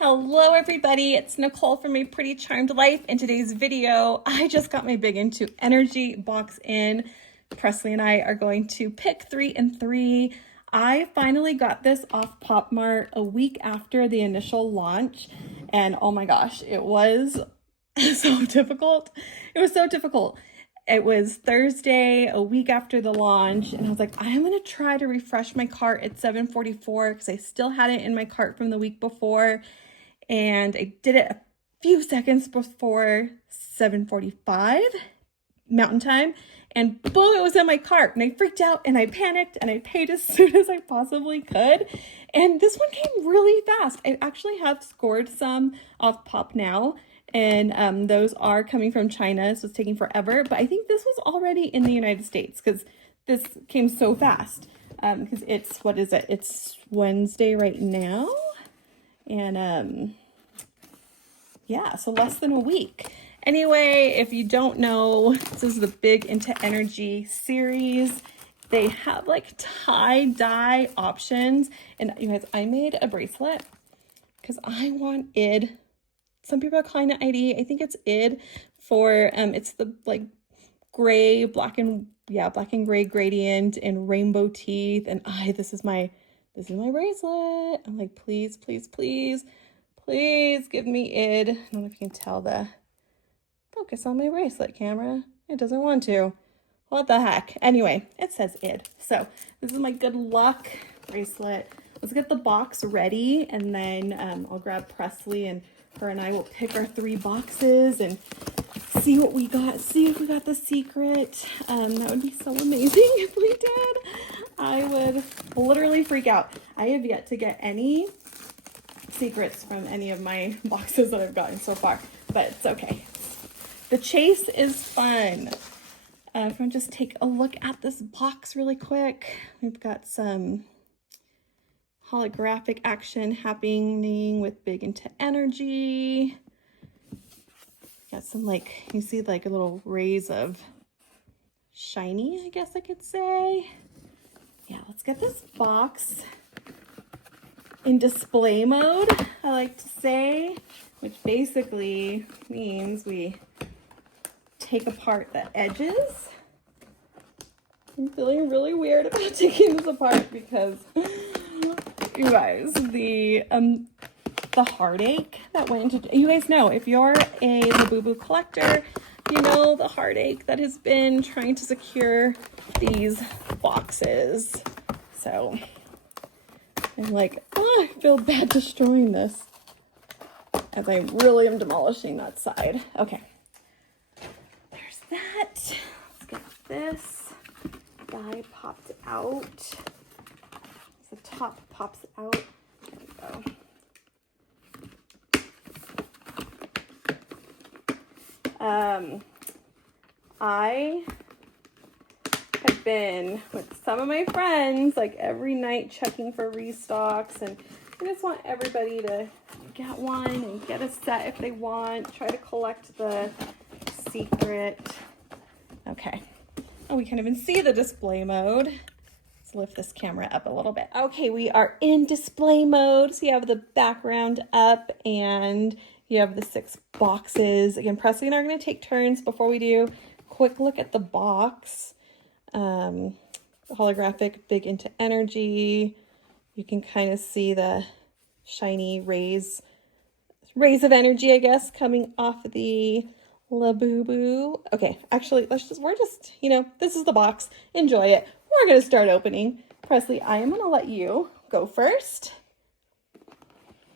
Hello everybody, it's Nicole from My Pretty Charmed Life. In today's video, I just got my Big Into Energy box in. Presley and I are going to pick 3 and 3. I finally got this off Pop Mart a week after the initial launch, and oh my gosh, it was so difficult. It was so difficult. It was Thursday, a week after the launch, and I was like, I'm gonna try to refresh my cart at 7:44 because I still had it in my cart from the week before. And I did it a few seconds before 7:45 Mountain Time, and boom, it was in my cart, and I freaked out and I panicked and I paid as soon as I possibly could. And this one came really fast. I actually have scored some off Pop Now, and those are coming from China, so it's taking forever, but I think this was already in the United States because this came so fast. Because it's, what is it? It's Wednesday right now. And yeah, so less than a week. Anyway, if you don't know, this is the Big Into Energy series. They have like tie-dye options. And you guys, I made a bracelet because I want id. Some people are calling it ID. I think it's id for, it's the like gray, black and gray gradient and rainbow teeth. And this is my bracelet. I'm like, please, please, please, please give me id. I don't know if you can tell the focus on my bracelet camera. It doesn't want to. What the heck? Anyway, it says id. So this is my good luck bracelet. Let's get the box ready, and then I'll grab Presley, and her and I will pick our 3 boxes and see what we got. See if we got the secret. That would be so amazing if we did. I would literally freak out. I have yet to get any secrets from any of my boxes that I've gotten so far, but it's okay. The chase is fun. If I just take a look at this box really quick, we've got some holographic action happening with Big Into Energy. Got some, like, you see like a little rays of shiny, I guess I could say. Yeah, let's get this box in display mode, I like to say, which basically means we take apart the edges. I'm feeling really weird about taking this apart because, you guys, the heartache that went into, you guys know, if you're a Labubu collector, you know the heartache that has been trying to secure these boxes. So I'm like, oh, I feel bad destroying this as I really am demolishing that side. Okay, there's that. Let's get this guy popped out. The top pops out. There we go. I have been with some of my friends like every night checking for restocks, and I just want everybody to get one and get a set if they want. Try to collect the secret. Okay. Oh, we can't even see the display mode. Let's lift this camera up a little bit. Okay, we are in display mode. So you have the background up and you have the 6 boxes. Again, Presley and I are going to take turns before we do. Quick look at the box. Holographic Big Into Energy. You can kind of see the shiny rays of energy, I guess, coming off the Labubu. Okay, actually, we're just, you know, this is the box. Enjoy it. We're going to start opening. Presley, I am going to let you go first.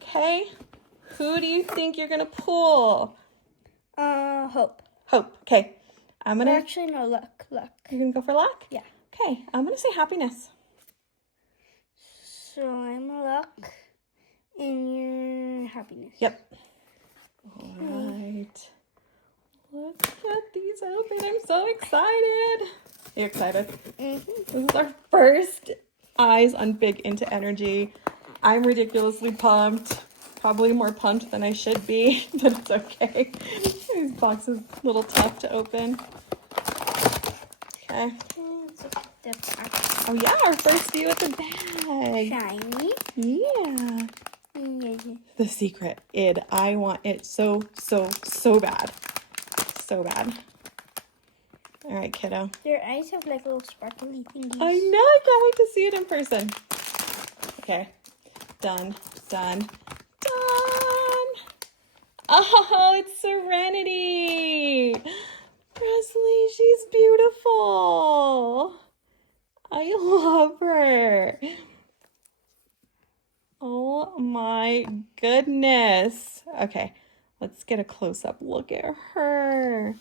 Okay. Who do you think you're going to pull? Hope. Hope. Okay. I'm going to... Actually, no, luck. You're going to go for luck? Yeah. Okay. I'm going to say happiness. So I'm luck and you're happiness. Yep. All right. Let's get these open. I'm so excited. Are you excited? Mm-hmm. This is our first eyes on Big Into Energy. I'm ridiculously pumped. Probably more pumped than I should be, but it's okay. This box is a little tough to open. Okay. Oh yeah, our first view at the bag. Shiny. Yeah. And ID. The secret id. I want it so, so, so bad. So bad. All right, kiddo. Their eyes have like little sparkly thingies. I know. I can't wait to see it in person. Okay. Done. Done. Done. Oh, it's Serenity. Presley, she's beautiful. I love her. Oh my goodness. Okay, let's get a close-up look at her.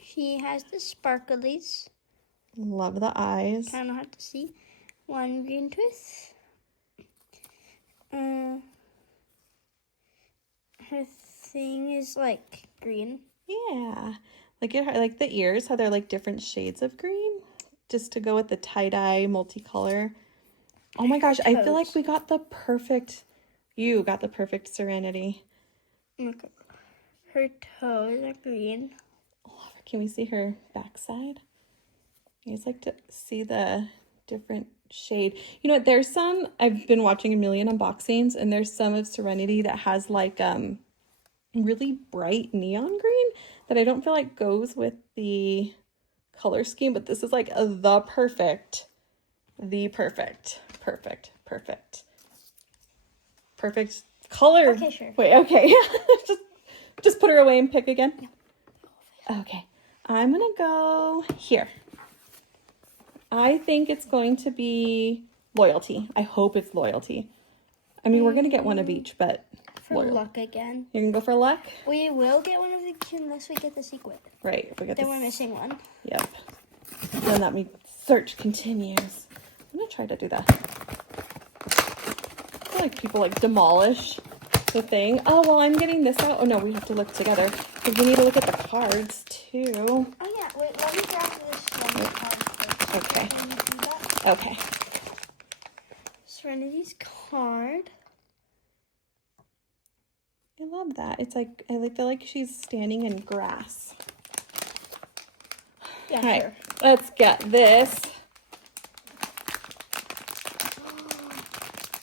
She has the sparklies. Love the eyes. Kind of hard to see. One green tooth. Her thing is like green. Yeah. Like it, like the ears, how they're like different shades of green, just to go with the tie-dye multicolor. Oh my gosh, I feel like we got the perfect, you got the perfect Serenity. Okay. Her toes are green. Love her. Can we see her backside? I just like to see the different shade. You know what, there's some, I've been watching a million unboxings, and there's some of Serenity that has like really bright neon green that I don't feel like goes with the color scheme, but this is like the perfect color. Okay, sure. Wait, okay. just put her away and pick again. Yeah. Okay, I'm gonna go here. I think it's going to be Loyalty. I hope it's Loyalty. I mean, we're gonna get one of each, but For luck again. You're gonna go for luck? We will get one of each unless we get the secret. Right, if we get Then we're missing one. Yep. Then that means search continues. I'm gonna try to do that. I feel like people like demolish the thing. Oh, well, I'm getting this out. Oh no, we have to look together because we need to look at the cards too. Oh yeah, wait, let me grab this one card first. Okay. Can you see that? Okay. Serenity's card. I love that. It's like, I feel like she's standing in grass. Yeah, All right, sure. let's get this.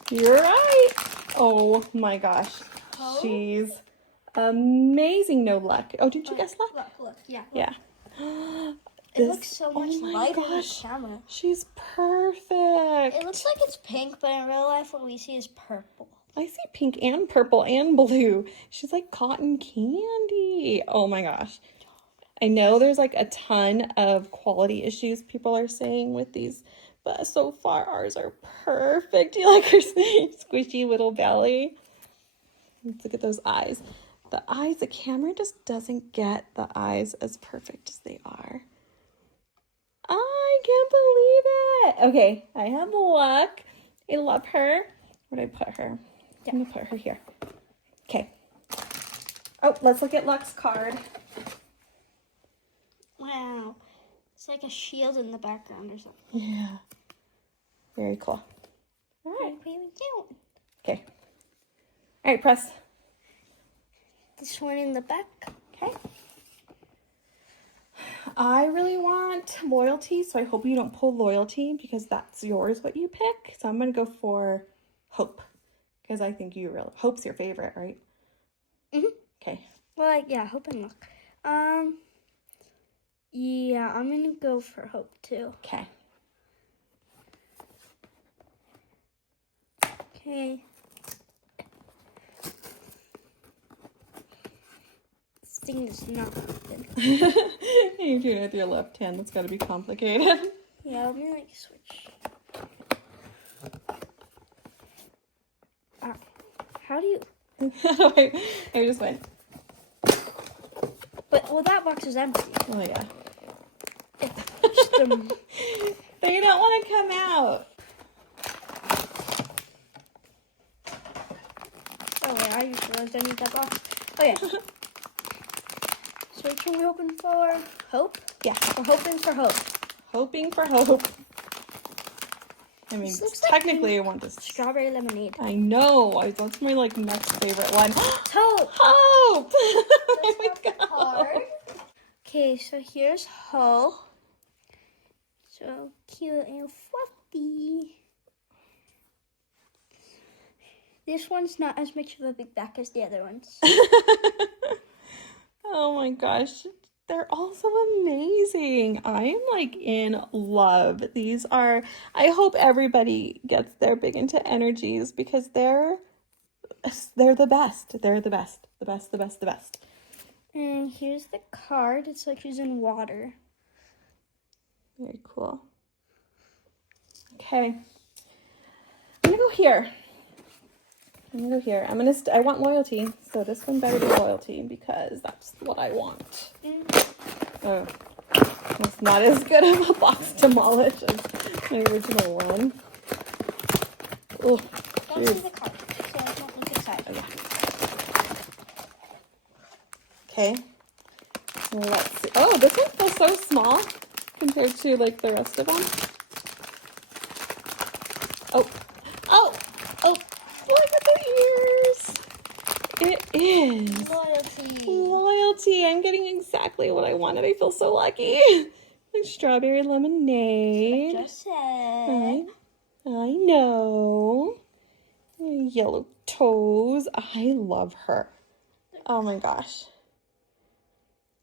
You're right. Oh my gosh. Oh. She's amazing. No luck. Oh, did you guess luck? Look, yeah. Yeah. It looks so much oh my lighter in the gosh. camera. She's perfect. It looks like it's pink, but in real life what we see is purple. I see pink and purple and blue. She's like cotton candy. Oh my gosh. I know there's like a ton of quality issues people are saying with these, but so far ours are perfect. Do you like her squishy little belly? Let's look at those eyes. The eyes, the camera just doesn't get the eyes as perfect as they are. I can't believe it. Okay, I have luck. I love her. Where did I put her? Yeah. I'm gonna put her here. Okay. Oh, let's look at Luck's card. Wow. It's like a shield in the background or something. Yeah. Very cool. All right. Really cute. Okay. All right, press. This one in the back. Okay. I really want Loyalty, so I hope you don't pull Loyalty because that's yours, what you pick. So I'm going to go for Hope because I think you really, Hope's your favorite, right? Mm-hmm. Okay. Well, yeah, hope and luck. Yeah, I'm gonna go for hope too. Okay. Okay. This thing is not open. You're doing it with your left hand. That's got to be complicated. Yeah, let me like switch. How do you? Wait, I just went. But well, that box is empty. Oh yeah. They don't want to come out. Oh wait, I just realized I need that box. Oh yeah. So which one are we hoping for? Hope? Yeah. We're hoping for hope. Hoping for hope. I mean, This looks like technically I want this. Strawberry lemonade. I know. That's my like next favorite one. Hope. Hope. There we go. Okay, so here's hope. So cute and fluffy. This one's not as much of a big back as the other ones. Oh my gosh. They're all so amazing. I am like in love. These are, I hope everybody gets their big into energies because they're the best. They're the best. The best, the best, the best. And here's the card. It's like she's in water. Very cool. Okay. I'm gonna go here. I want loyalty, so this one better be loyalty because that's what I want. Oh, it's not as good of a box demolish as my original one. Oh, Don't see the card, so I don't look inside. Okay. Let's see. Oh, this one feels so small compared to like the rest of them. Oh, look at the ears. It is. Loyalty. I'm getting exactly what I wanted. I feel so lucky. Like strawberry lemonade. Just said. I know. Yellow toes. I love her. Oh my gosh.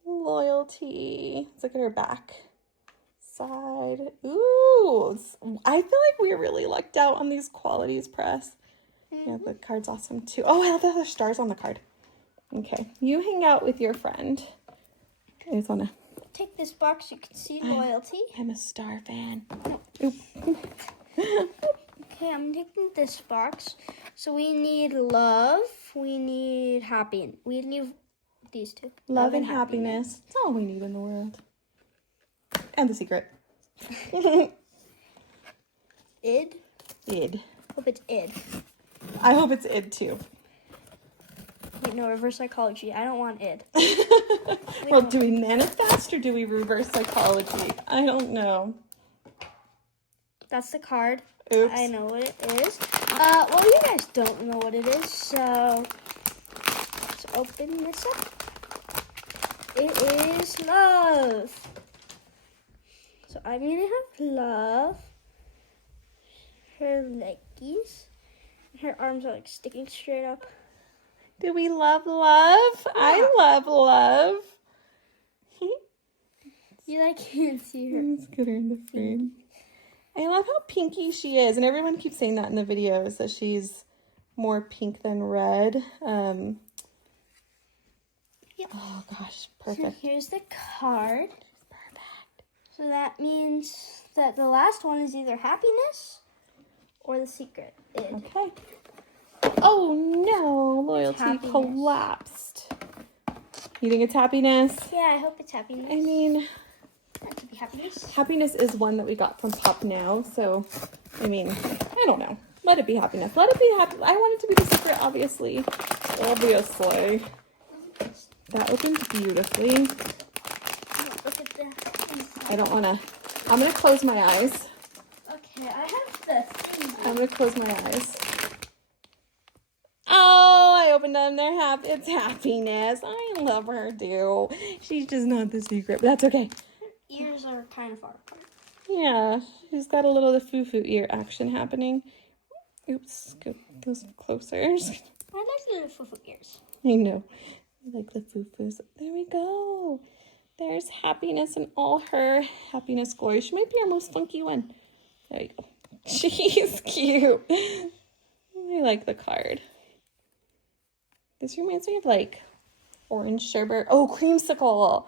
Loyalty. Let's look at her back. Side. Ooh. I feel like we really lucked out on these qualities press. Yeah, the card's awesome too. Oh, I love that there's stars on the card. Okay. You hang out with your friend. I just wanna Take this box. You can see loyalty. I'm a star fan. Oop. Okay, I'm taking this box. So we need love. We need happiness. We need these two. Love and happiness. That's all we need in the world. And the secret. Id. Id. Hope it's id. I hope it's id too. Wait, no, reverse psychology. I don't want id. Well, do we manifest or do we reverse psychology? I don't know. That's the card. Oops. I know what it is. Well, you guys don't know what it is, so let's open this up. It is love. So I'm gonna have love. Her leggies. Her arms are like sticking straight up. Do we love love? Yeah. I love love. You like can't see her. Let's get her in the frame. I love how pinky she is, and everyone keeps saying that in the videos that she's more pink than red. Yep. Oh gosh, perfect. So here's the card. Perfect. So that means that the last one is either happiness or the secret. Okay. Oh no, loyalty collapsed. You think it's happiness? Yeah, I hope it's happiness. I mean, that could be happiness. Happiness is one that we got from Pop Now, so I mean, I don't know. Let it be happiness. Let it be happy. I want it to be the secret, obviously. Obviously. That opens beautifully. Look at the I don't want to. I'm going to close my eyes. Okay, I have the thing. I'm going to close my eyes. Oh, I opened them. It's happiness. I love her, too. She's just not the secret, but that's okay. Ears are kind of far apart. Yeah, she's got a little of the foo-foo ear action happening. Oops, go those closer. I like the little foo-foo ears. I know. I like the foo-foos. There we go. There's happiness in all her happiness glory. She might be our most funky one. There you go. She's cute. I like the card. This reminds me of like orange sherbet. Oh, creamsicle.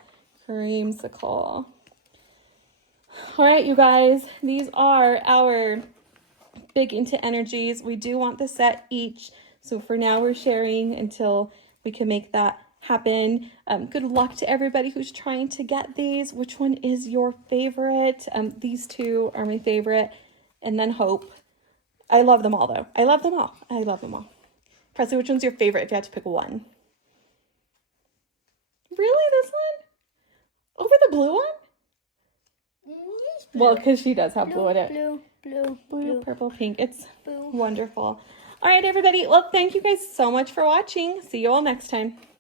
Creamsicle. All right, you guys. These are our big into energies. We do want the set each. So for now, we're sharing until we can make that happen. Good luck to everybody who's trying to get these. Which one is your favorite? These two are my favorite. And then Hope. I love them all, though. I love them all. I love them all. Presley, which one's your favorite if you had to pick one? Really? This one? Over the blue one? Well, because she does have blue in it. Blue, purple, pink. It's wonderful. All right, everybody. Well, thank you guys so much for watching. See you all next time.